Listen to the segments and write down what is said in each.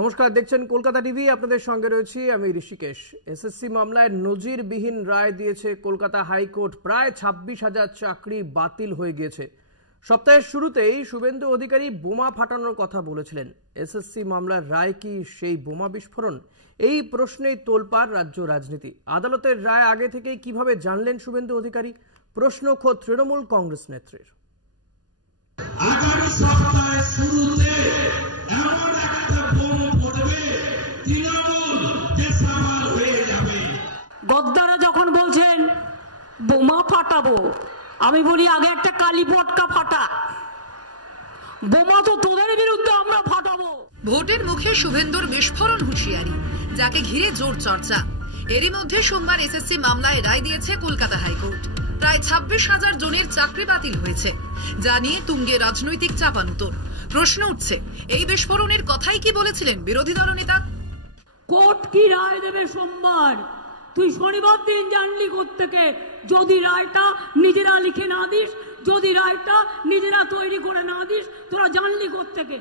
নমস্কার, দেখছেন কলকাতা টিভি। আপনাদের সঙ্গে রয়েছি আমি ঋষিকেশ। এসএসসি মামলায় নজিরবিহীন রায় দিয়েছে কলকাতা হাইকোর্ট। প্রায় 26,000 চাকরি বাতিল হয়ে গিয়েছে। সপ্তাহের শুরুতেই শুভেন্দু অধিকারী বোমা ফাটানোর কথা বলেছিলেন। এসএসসি মামলার রায় কি সেই বোমা বিস্ফোরণ? এই প্রশ্নেই তোলপাড় রাজ্য রাজনীতি। আদালতের রায় আগে থেকেই কিভাবে জানলেন শুভেন্দু অধিকারী? প্রশ্ন খোদ তৃণমূল কংগ্রেস নেত্রীর। গদ্দারা যখন বলছেন বোমা ফাটাবো, আমি বলি আগে একটা কালী পটকা ফাটা। বোমা তো তোদের বিরুদ্ধে আমরা ফাটাবো। ভোটের মুখে শুভেন্দুর বিস্ফোরণ হুঁশিয়ারি, যাকে ঘিরে জোর চর্চা। এরই মধ্যে সোমবার এসএসসি মামলায় রায় দিয়েছে কলকাতা হাইকোর্ট। প্রায় 26,000 জনের চাকরি বাতিল হয়েছে, যা নিয়ে তুঙ্গে রাজনৈতিক চাপানুতোর। প্রশ্ন উঠছে, এই বিস্ফোরণের কথাই কি বলেছিলেন বিরোধী দলনেতা? কোর্ট কি রায় দেবে সোমবার? তুই শনিবার দিন জানলি কোত্থেকে? যদি রায়টা নিজেরা লিখে না দিস, যদি রায়টা নিজেরা তৈরি করে না দিস, তোরা জানলি কোত্থেকে?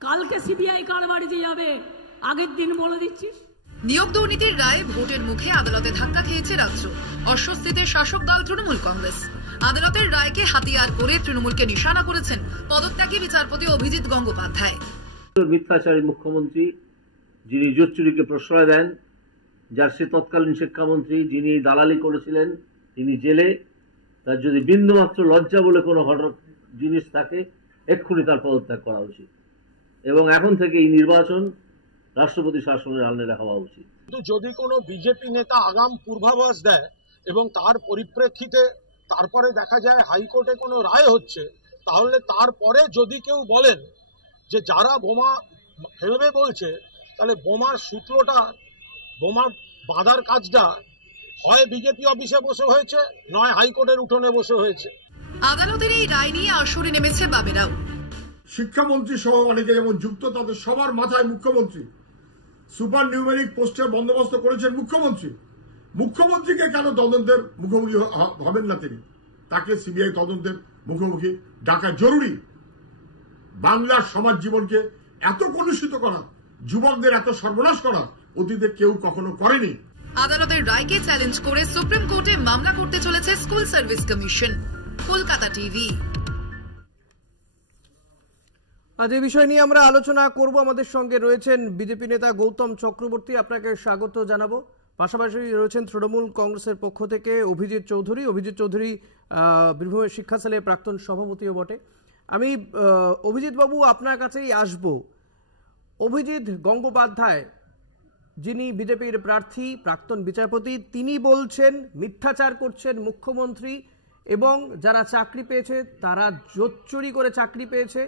কালকে সিবিআই কার বাড়িতে যাবে আগের দিন বলে দিচ্ছিস? নিয়োগ দুর্নীতির রায়ে ভোটের মুখে আদালতে ধাক্কা খেয়েছে রাজ্য। অস্বস্তিতে শাসক দল তৃণমূল কংগ্রেস। আদালতের রায়কে হাতিয়ার করে তৃণমূলকে নিশানা করেছেন পদত্যাগী বিচারপতি অভিজিৎ গঙ্গোপাধ্যায়। মিথ্যাচারী মুখ্যমন্ত্রী যিনি জোচ্চুরিকে প্রশ্রয় দেন, যার সে তৎকালীন শিক্ষামন্ত্রী যিনি এই দালালি করেছিলেন, তিনি জেলে। তার যদি বিন্দুমাত্র লজ্জা বলে কোনো জিনিস থাকে, এক্ষুনি তার পদত্যাগ করা উচিত এবং এখন থেকে এই নির্বাচন রাষ্ট্রপতি শাসনের আলনেরা হওয়া উচিত। কিন্তু যদি কোনো বিজেপি নেতা আগাম পূর্বাভাস দেয় এবং তার পরিপ্রেক্ষিতে তারপরে দেখা যায় হাইকোর্টে কোনো রায় হচ্ছে, তাহলে তারপরে যদি কেউ বলেন যে যারা বোমা ফেলবে বলছে, তাহলে বোমার সূত্রটা, বোমা বাঁধার কাজটা হয় বিজেপি অফিসে বসে হয়েছে, নয় হাইকোর্টের উঠোনে বসে হয়েছে। আদালতের এই রায় নিয়ে আসরে নেমেছে বামেরাও। শিক্ষামন্ত্রী সহ অনেকে যেমন যুক্ত, তাদের সবার মাথায় মুখ্যমন্ত্রী। সুপার নিউমেরিক পোস্টের বন্দোবস্ত করেছেন মুখ্যমন্ত্রী। মুখ্যমন্ত্রীকে কেন তদন্তের মুখোমুখি হবেন না তিনি? তাকে সিবিআই তদন্তের মুখোমুখি ডাকা জরুরি। বাংলার সমাজ জীবনকে এত কলুষিত করা, যুবকদের এত সর্বনাশ করা অতীতে কেউ কখনো করেনি। আদালতের রায়কে চ্যালেঞ্জ করে সুপ্রিম কোর্টে মামলা করতে চলেছে school service commission. Kolkata TV. আজ এই বিষয় নিয়ে আমরা আলোচনা করব। আমাদের সঙ্গে রয়েছেন বিজেপি নেতা গৌতম চক্রবর্তী, আপনাকে স্বাগত জানাবো। পাশাপাশি রয়েছেন তৃণমূল কংগ্রেসের পক্ষ থেকে অভিজিৎ চৌধুরী। অভিজিৎ চৌধুরী বীরভূমের শিক্ষা সেলের প্রাক্তন সভাপতিও বটে। আমি অভিজিৎ বাবু আপনার কাছেই আসব। অভিজিৎ গঙ্গোপাধ্যায়, যিনি বিজেপির প্রার্থী, প্রাক্তন বিচারপতি, তিনি বলছেন মিথ্যাচার করছেন মুখ্যমন্ত্রী এবং যারা চাকরি পেয়েছে তারা জোচ্চুরি করে চাকরি পেয়েছে,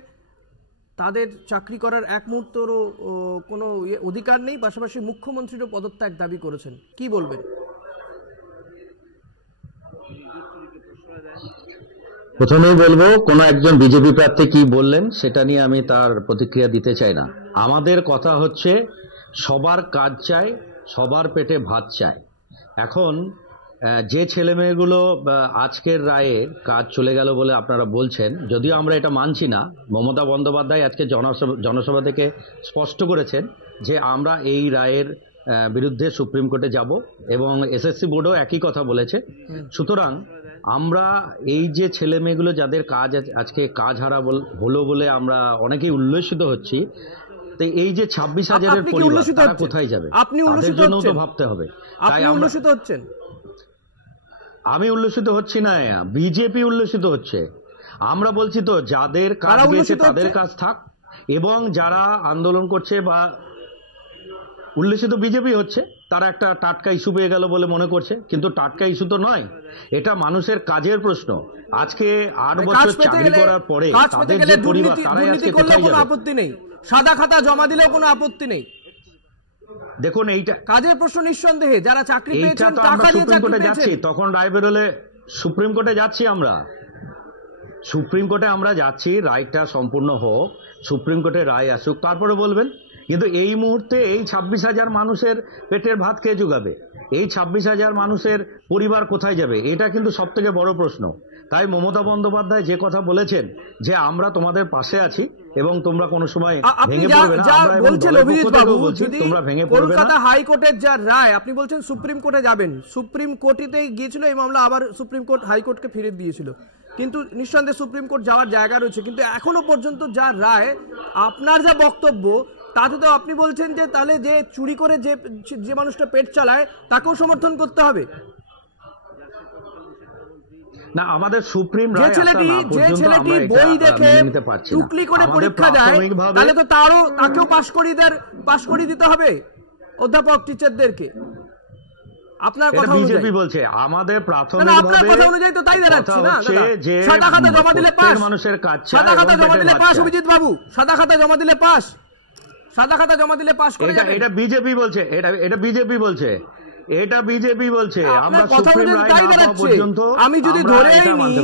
তাদের চাকরি করার এক মুহূর্তেরও কোনো অধিকার নেই। পাশাপাশি মুখ্যমন্ত্রীরও পদত্যাগ দাবি করেছেন। কি বলবেন? প্রথমেই বলবো, কোন একজন বিজেপি প্রার্থী কি বললেন সেটা নিয়ে আমি তার প্রতিক্রিয়া দিতে চাই না। আমাদের কথা হচ্ছে সবার কাজ চাই, সবার পেটে ভাত চাই। এখন যে ছেলে মেয়েগুলো আজকের রায়ে কাজ চলে গেল বলে আপনারা বলছেন, যদিও আমরা এটা মানছি না। মমতা বন্দ্যোপাধ্যায় আজকে জনসভা থেকে স্পষ্ট করেছেন যে আমরা এই রায়ের বিরুদ্ধে সুপ্রিম কোর্টে যাব এবং এসএসসি বোর্ডও একই কথা বলেছে। সুতরাং আমরা এই যে ছেলে মেয়েগুলো যাদের কাজ আজকে কাজ হারা হলো বলে আমরা অনেকেই উল্লসিত হচ্ছি, তো এই যে 26,000-এর পরিবার তারা কোথায় যাবে? তাদের জন্য তো ভাবতে হবে। তাই উল্লসিত হচ্ছেন? আমি উল্লসিত হচ্ছি না, বিজেপি উল্লসিত হচ্ছে। আমরা বলছি তো যাদের কাজ গেছে তাদের কাজ থাক, এবং যারা আন্দোলন করছে বা উল্লসিত বিজেপি হচ্ছে, তারা একটা টাটকা ইস্যু পেয়ে গেল বলে মনে করছে, কিন্তু টাটকা ইস্যু তো নয়, এটা মানুষের কাজের প্রশ্ন। আজকে 8 বছর চাকরি করার পরে তাদের যে পরিবার, তারাই আজকে কোথায় যাবে? আপত্তি নেই, সাদা খাতা জমা দিলেও কোনো আপত্তি নেই। দেখুন, এইটা কাজের প্রশ্ন নিঃসন্দেহে। যারা চাকরি পেয়েছেন, আমরা সুপ্রিম কোর্টে যাচ্ছি, তখন রায় বেরোলে সুপ্রিম কোর্টে যাচ্ছি, আমরা সুপ্রিম কোর্টে আমরা যাচ্ছি। রায়টা সম্পূর্ণ হোক, সুপ্রিম কোর্টে রায় আসুক, তারপরে বলবেন। কিন্তু এই মুহূর্তে এই 26,000 মানুষের পেটের ভাত কে জোগাবে? এই 26,000 মানুষের পরিবার কোথায় যাবে? এটা কিন্তু সব থেকে বড় প্রশ্ন। তাই মমতা বন্দ্যোপাধ্যায় যে কথা বলেছেন যে আমরা তোমাদের পাশে আছি এবং তোমরা কোনো সময় ভেঙে পড়বে না, আমরা বলছেন অভিজিৎ বাবু, যদি তোমরা ভেঙে পড়বে না। কলকাতা হাইকোর্টের যা রায়, আপনি বলছেন সুপ্রিম কোর্টে যাবেন, সুপ্রিম কোর্টেই গিয়েছিল এই মামলা, আবার সুপ্রিম কোর্ট হাইকোর্টকে ফিরিয়ে দিয়েছিল, কিন্তু নিঃসন্দেহে সুপ্রিম কোর্ট যাওয়ার জায়গা রয়েছে, কিন্তু এখনো পর্যন্ত যা রায়, আপনার যা বক্তব্য তাতে তো আপনি বলছেন যে তাহলে যে চুরি করে যে মানুষটা পেট চালায় তাকেও সমর্থন করতে হবে। না, আমাদের সুপ্রিম যে ছেলেটি বই দেখে টুকলি করে পরীক্ষা দেয়, তাহলে তো তাকেও পাশ করিয়ে দিতে হবে অধ্যাপক টিচারদেরকে। আপনার কথা বিজেপি বলছে আমাদের প্রাথমিকভাবে, আপনার কথা অনুযায়ী তো তাই দাঁড়াচ্ছে না, সাদা খাতা জমা দিলে পাস, মানুষের কাজ, সাদা খাতা জমা দিলে পাস, অভিজিৎ বাবু সাদা খাতা জমা দিলে পাস, সাদা খাতা জমা দিলে পাস করে যাবে। এটা বিজেপি বলছে, এটা বিজেপি বলছে, এটা বিজেপি বলছে। আমরা সুপ্রিম রায় না পাওয়া পর্যন্ত আমি যদি ধরেই নিই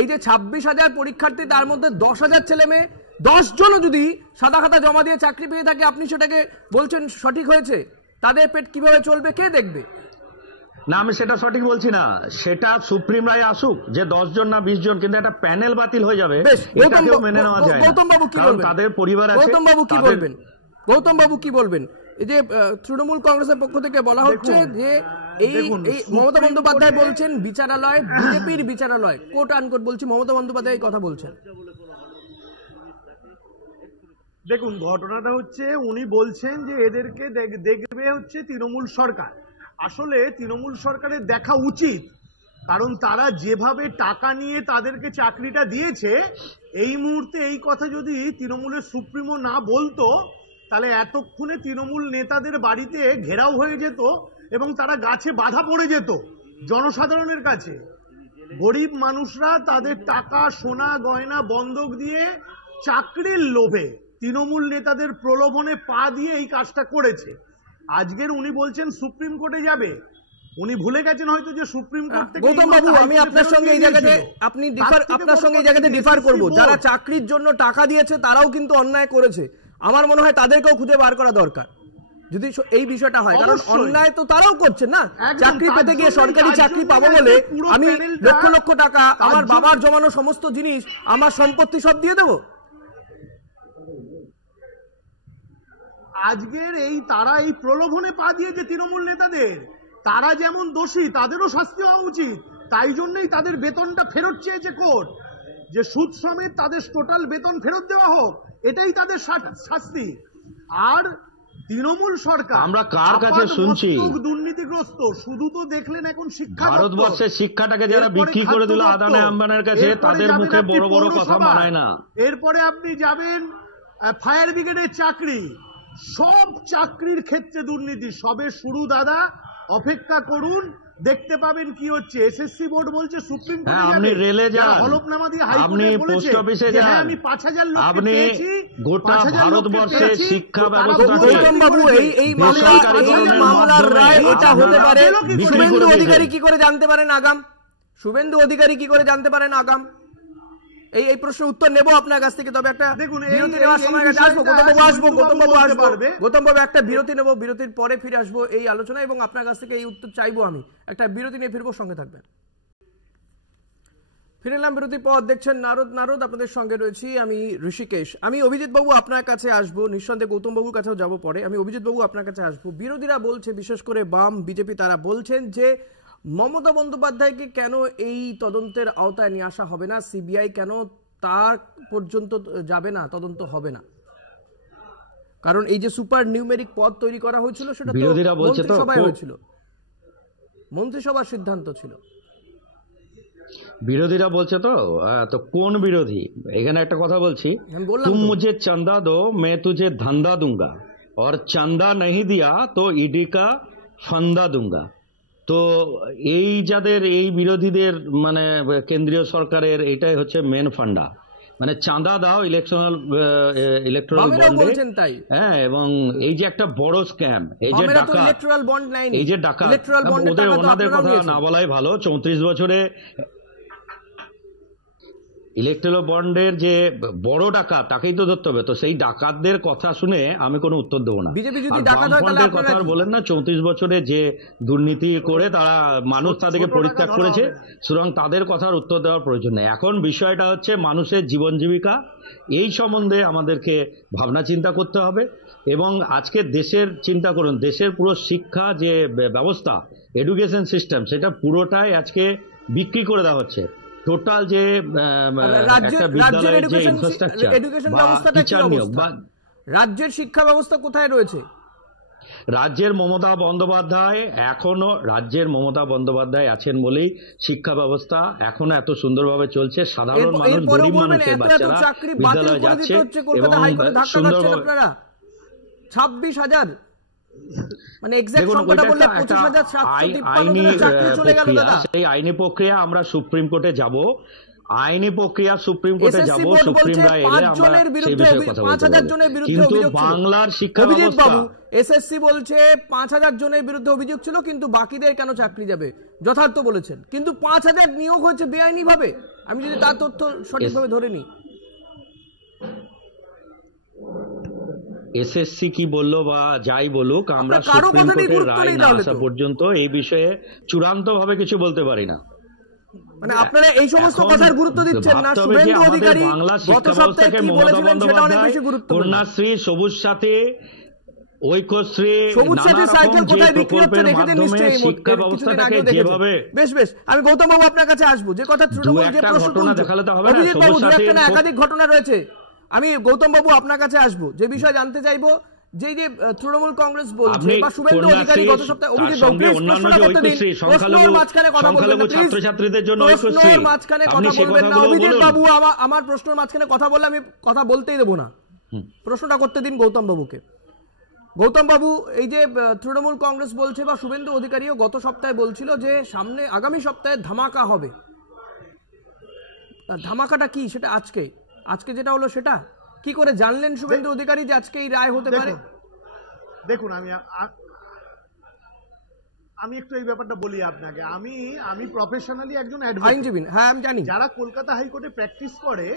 এই যে 26,000 পরীক্ষার্থী, তার মধ্যে 10,000 ছেলে মেয়ে, 10 জনও যদি সাদা খাতা জমা দিয়ে চাকরি পেয়ে থাকে, আপনি সেটাকে বলছেন সঠিক হয়েছে? তাদের পেট কিভাবে চলবে কে দেখবে? না, আমি সেটা সঠিক বলছি না, সেটা সুপ্রিম রায় আসুক যে 10 জন না 20 জন, কিন্তু একটা প্যানেল বাতিল হয়ে যাবে, এটাকেও মেনে নেওয়া যায় না। গৌতম বাবু কি বলবেন? তাদের পরিবার আছে। গৌতম বাবু কি বলবেন? এই যে তৃণমূল কংগ্রেসের পক্ষ থেকে বলা হচ্ছে যে এই মমতা বন্দ্যোপাধ্যায় বলছেন বিচারালয় বিজেপির বিচারালয়, কোট আনকোট বলছি, মমতা বন্দ্যোপাধ্যায় কথা বলছেন। দেখুন, ঘটনাটা হচ্ছে উনি বলছেন যে এদেরকে দেখবে হচ্ছে তৃণমূল সরকার। আসলে তৃণমূল সরকারের দেখা উচিত, কারণ তারা যেভাবে টাকা নিয়ে তাদেরকে চাকরিটা দিয়েছে, এই মুহূর্তে এই কথা যদি তৃণমূলের সুপ্রিমো না বলতো, তাহলে এতক্ষণে তৃণমূল নেতাদের বাড়িতে ঘেরাও হয়ে যেত এবং তারা গাছে বাধা পড়ে যেত জনসাধারণের কাছে। গরিব মানুষরা তাদের টাকা সোনা গয়না বন্ধক দিয়ে চাকরির লোভে তৃণমূল নেতাদের প্রলোভনে পা দিয়ে এই কাজটা করেছে। আজকের উনি বলছেন সুপ্রিম কোর্টে যাবে, উনি ভুলে গেছেন হয়তো যে সুপ্রিম কোর্ট থেকে। গৌতম বাবু, আমি আপনার সঙ্গে এই জায়গাতে ডিফার করব। যারা চাকরির জন্য টাকা দিয়েছে তারাও কিন্তু অন্যায় করেছে, আমার মনে হয় তাদেরকেও খুঁজে বার করা দরকার যদি এই বিষয়টা হয়, কারণ অন্যায় তো তারাও করছে না। চাকরি পেতে গিয়ে সরকারি চাকরি পাবো বলে আমি লক্ষ লক্ষ টাকা, আমার বাবার জমানো সমস্ত জিনিস, আমার সম্পত্তি সব দিয়ে দেবো। আজকের তারা এই প্রলোভনে পা দিয়েছে তৃণমূল নেতাদের, তারা যেমন দোষী তাদেরও শাস্তি হওয়া উচিত। তাই জন্যই তাদের বেতনটা ফেরত চেয়েছে কোর্ট, যে সুদ সমেত তাদের টোটাল বেতন ফেরত দেওয়া হোক, এটাই তাদের শাস্তি। আর তৃণমূল সরকার আমরা কার কাছে শুনছি? দুর্নীতিগ্রস্ত। শুধু তো দেখলেন এখন শিক্ষা, ভারতবর্ষের শিক্ষাটাকে যারা বিক্রি করে দিল আদানি আম্বানির কাছে, তাদের মুখে বড় বড় কথা মানায় না। এরপরে আপনি যাবেন ফায়ার ব্রিগেডের চাকরি, সব চাকরির ক্ষেত্রে দুর্নীতি। সবে শুরু দাদা, অপেক্ষা করুন, দেখতে পাবেন কি হচ্ছে। এসএসসি বোর্ড বলছে সুপ্রিম কোর্টে যাবে, আপনি রেলে যান, হলফনামা দিয়ে আপনি পোস্ট অফিসে যান, আমি 5,000 লোককে আপনি গোটা ভারতবর্ষের শিক্ষা ব্যবস্থা। গৌতম বাবু, এই মামলার রায় এটা হতে পারে, শুভেন্দু অধিকারী কি করে জানতে পারেন আগাম? শুভেন্দু অধিকারী কি করে জানতে পারেন আগাম? এই প্রশ্নের উত্তর নেব আপনার কাছ থেকে, তবে একটা বিরতি নেওয়ার সময় আসবো। গৌতম বাবু একটা বিরতি নেব, বিরতির পরে ফিরে আসবো এই আলোচনা, এবং আপনার কাছ থেকে এই উত্তর চাইবো আমি। একটা বিরতি নিয়ে ফিরবো, সঙ্গে থাকবেন। ফিরে এলাম বিরতির পর, দেখছেন নারদ, আপনাদের সঙ্গে রয়েছি আমি ঋষিকেশ। আমি অভিজিৎ বাবু আপনার কাছে আসবো, নিঃসন্দেহে গৌতম বাবুর কাছেও যাবো পরে। আমি অভিজিৎ বাবু আপনার কাছে আসবো। বিরোধীরা বলছে, বিশেষ করে বাম বিজেপি, তারা বলছেন যে মমতা বন্দ্যোপাধ্যায়কে কেন এই তদন্তের আওতায় নিয়ে আসা হবে না, সিবিআই কেন তার পর্যন্ত যাবে না, তদন্ত হবে না, কারণ এই যে সুপার নিউমেরিক পদ তৈরি করা হয়েছিল সেটা বিরোধীরা বলছে তো সবাই হয়েছিল, মন্ত্রিসভার সিদ্ধান্ত ছিল। বিরোধীরা বলছে তো কোন বিরোধী? এখানে একটা কথা বলছি, তুম মুঝে চাঁদা দো মে তুঝে ধান্দা दूंगा और চাঁদা नहीं दिया तो ईडी का फंदा दूंगा। তো এই যাদের, এই বিরোধীদের, মানে কেন্দ্রীয় সরকারের এটাই হচ্ছে মেন ফান্ডা, মানে চাঁদা দাও ইলেকট্রাল বন্ডে। হ্যাঁ, এবং এই যে একটা বড় স্ক্যাম, এই যে ডাকাত, ওনাদের কথা না বলাই ভালো। 34 বছরে ইলেকট্রাল বন্ডের যে বড় ডাকাত তাকেই তো ধরতে হবে, তো সেই ডাকাতদের কথা শুনে আমি কোনো উত্তর দেবো না। বিজেপি যদি আর ডাকাত হয় তাহলে বামফ্রন্টের আপনারা কথা কি? বলেন না, 34 বছরে যে দুর্নীতি করে তারা মানুষ তাদেরকে পরিত্যাগ করেছে, সুতরাং তাদের কথার উত্তর দেওয়ার প্রয়োজন নেই। এখন বিষয়টা হচ্ছে মানুষের জীবন জীবিকা, এই সম্বন্ধে আমাদেরকে ভাবনা চিন্তা করতে হবে। এবং আজকে দেশের চিন্তা করুন, দেশের পুরো শিক্ষা যে ব্যবস্থা, এডুকেশন সিস্টেম, সেটা পুরোটাই আজকে বিক্রি করে দেওয়া হচ্ছে। টোটাল যে একটা বিদ্যালয়ের যে ইনফ্রাস্ট্রাকচার বা টিচার নিয়োগ বা রাজ্যের শিক্ষা ব্যবস্থা কোথায় রয়েছে? রাজ্যের মমতা বন্দ্যোপাধ্যায় আছেন বলেই শিক্ষা ব্যবস্থা এখনো এত সুন্দরভাবে চলছে। সাধারণ মানুষ, গরিব মানুষের বাচ্চারা বিদ্যালয়ে যাচ্ছে এবং সুন্দরভাবে 26,000 মানে এক্সাক্ট সংখ্যাটা বললে 25,753 চাকরি চলে গেল দাদা। সেই আইনি প্রক্রিয়া আমরা সুপ্রিম কোর্টে যাব, সুপ্রিম রায় এলে আমরা সেই বিষয়ে কথা বলবো। কিন্তু বাংলার শিক্ষা ব্যবস্থা, এসএসসি বলছে 5,000 জনের বিরুদ্ধে অভিযোগ ছিল, কিন্তু বাকিদের কেন চাকরি যাবে, যথার্থ বলেছেন। কিন্তু 5,000 নিয়োগ হয়েছে বেআইনি ভাবে, আমি যদি তার তথ্য সঠিকভাবে ধরে নিই। এসএসসি কি বললো বা যাই বলুক, আমরা সুপ্রিম কোর্টের রায় না আসা পর্যন্ত এই বিষয়ে চূড়ান্ত ভাবে কিছু বলতে পারি না। মানে আপনারা এই সমস্ত কথার গুরুত্ব দিচ্ছেন না। শুভেন্দু অধিকারী গত সপ্তাহে কি বলেছিলেন সেটা অনেক বেশি গুরুত্বপূর্ণ। কন্যাশ্রী, সবুজ সাথী, ঐক্যশ্রী, সবুজ সাথী সাইকেল কোথায় বিক্রি হচ্ছে দেখেছেন নিশ্চয়ই। শিক্ষা ব্যবস্থাটাকে যেভাবে বেশ আমি গৌতম বাবু আপনার কাছে আসবো। যে কথা তৃণমূল যে ঘটনা দেখালে তো হবে না, সবুজ সাথী একাধিক ঘটনা রয়েছে। আমি গৌতম বাবু আপনার কাছে আসবো, যে বিষয় জানতে চাইবো, যে যে তৃণমূল কংগ্রেস বলছে বা শুভেন্দু অধিকারী গত সপ্তাহে মাঝখানে কথা বলবেন না, ছাত্রছাত্রীদের জন্য প্রশ্নের মাঝখানে কথা বলবেন না। অভিজিৎ বাবু আমার প্রশ্নের মাঝখানে কথা বললে আমি কথা বলতেই দেবো না, প্রশ্নটা করতে দিন গৌতম বাবুকে। গৌতম বাবু, এই যে তৃণমূল কংগ্রেস বলছে বা শুভেন্দু অধিকারীও গত সপ্তাহে বলছিল যে সামনে আগামী সপ্তাহে ধামাকা হবে, ধামাকাটা কি সেটা আজকে যেটা হলো সেটা কি করে জানলেন শুভেন্দু অধিকারী যে আজকে এই রায় হতে পারে? দেখুন, আমি একটু এই ব্যাপারটা বলি আপনাকে। আমি প্রফেশনালি একজন আইনজীবী, হ্যাঁ আমি জানি। যারা কলকাতা হাইকোর্টে প্র্যাকটিস করে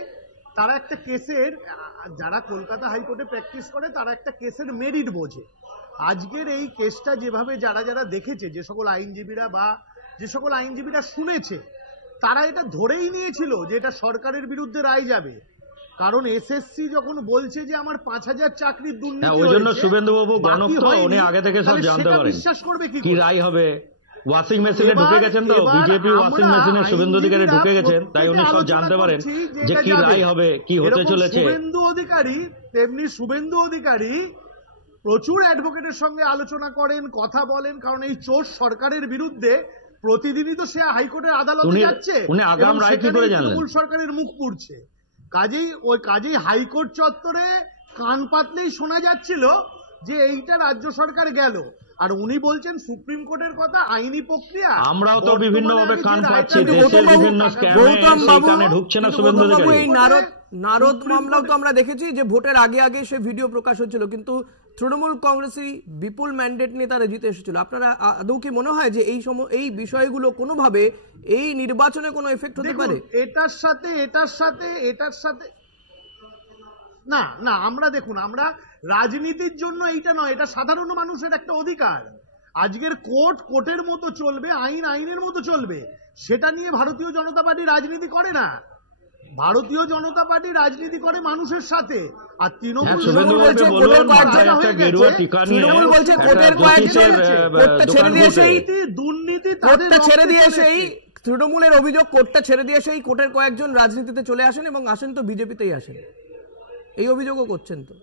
তারা একটা কেসের মেরিট বোঝে। আজকের এই কেসটা যেভাবে যারা দেখেছে, যে সকল আইনজীবীরা শুনেছে, তারা এটা ধরেই নিয়েছিল যে এটা সরকারের বিরুদ্ধে রায় যাবে। কারণ এসএসসি যখন বলছে যে আমার 5,000 চাকরির দুর্নীতি, ওই জন্য শুভেন্দু বাবু গণপ্ত উনি আগে থেকে সব জানতে পারেন বিশ্বাস করবে কি রায় হবে। ওয়াশিং মেশিনে ঢুকে গেছেন, তো বিজেপি ওয়াশিং মেশিনে শুভেন্দু অধিকারী ঢুকে গেছেন, তাই উনি সব জানতে পারেন যে কি রায় হবে, কি হতে চলেছে। শুভেন্দু অধিকারী প্রচুর অ্যাডভোকেটের সঙ্গে আলোচনা করেন, কথা বলেন, কারণ এই চোর সরকারের বিরুদ্ধে প্রতিদিনই তো সে হাইকোর্টের আদালতে যাচ্ছে। উনি আগাম রায় কি করে জানলেন? তৃণমূল সরকারের মুখ পুড়ছে। কাজেই হাইকোর্ট চত্বরে কান পাতলেই শোনা যাচ্ছিল যে এইটা রাজ্য সরকার গেল। আর উনি বলছেন সুপ্রিম কোর্টের কথা, আইনি প্রক্রিয়া। আমরাও তো বিভিন্ন ভাবে কান পাচ্ছি, দেশের বিভিন্ন স্ক্যামে সেই কানে ঢুকছে না শুভেন্দু অধিকারী। এই নারদ মামলাও তো আমরা দেখেছি যে ভোটের আগে সে ভিডিও প্রকাশ হচ্ছিল, কিন্তু তৃণমূল কংগ্রেসই বিপুল ম্যান্ডেট নিয়ে তারা জিতে এসেছিল। আপনারা আদৌ কি মনে হয় যে এই বিষয়গুলো কোনোভাবে এই নির্বাচনে কোনো এফেক্ট হতে পারে? এটার সাথে না আমরা দেখুন, আমরা রাজনীতির জন্য এইটা নয়, এটা সাধারণ মানুষের একটা অধিকার। আজকের কোর্টের মতো চলবে, আইনের মতো চলবে, সেটা নিয়ে ভারতীয় জনতা পার্টি রাজনীতি করে না। ভারতীয় জনতা পার্টি রাজনীতি করে মানুষের সাথে। আর তৃণমূল তৃণমূলের অভিযোগ কোর্টটা ছেড়ে দিয়ে সেই কোর্টের কয়েকজন রাজনীতিতে চলে আসেন এবং আসেন তো বিজেপিতেই আসেন, এই অভিযোগও করছেন তো।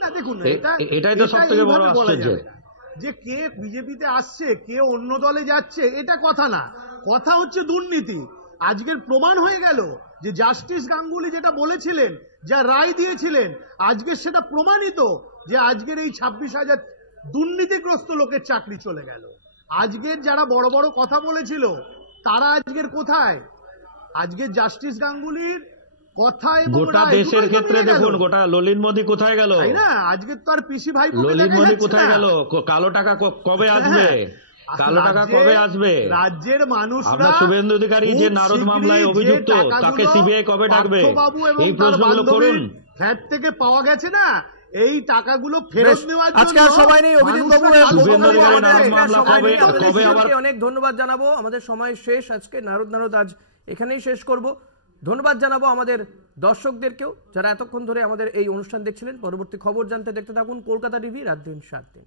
না দেখুন, এটাই তো সবথেকে বড় আশ্চর্য যে কে বিজেপিতে আসছে, কে অন্য দলে যাচ্ছে, এটা কথা না। কথা হচ্ছে দুর্নীতি। আজকের প্রমাণ হয়ে গেল যে জাস্টিস গাঙ্গুলি যেটা বলেছিলেন, যা রায় দিয়েছিলেন, আজকে সেটা প্রমাণিত যে আজকের এই 26,000 দুর্নীতিগ্রস্ত লোকের চাকরি চলে গেল। আজকের যারা বড় বড় কথা বলেছিল তারা আজকের কোথায়? আজকে জাস্টিস গাঙ্গুলির কথায় গোটা দেশের ক্ষেত্রে দেখুন, গোটা ললিত মোদী কোথায় গেল? তাই না? আজকে তো আর পিসি ভাই ললিত মোদী কোথায় গেল? কালো টাকা কবে আসবে? কালো টাকা কবে আসবে? রাজ্যের মানুষরা, আপনার শুভেন্দু অধিকারী যে নারদ মামলায় অভিযুক্ত, তাকে সিবিআই কবে ডাকবে? এই প্রশ্নগুলো করুন। ফ্ল্যাট থেকে পাওয়া গেছে না, এই টাকাগুলো ফেরত নেওয়ার জন্য আজকে আর সবাই নেই। অভিজিৎ বাবু, অনেক ধন্যবাদ জানাবো। আমাদের সময় শেষ আজকে। নারদ আজ এখানেই শেষ করব। ধন্যবাদ জানাবো আমাদের দর্শকদেরকেও যারা এতক্ষণ ধরে আমাদের এই অনুষ্ঠান দেখছিলেন। পরবর্তী খবর জানতে দেখতে থাকুন কলকাতা টিভি, রাত দিন 7 দিন।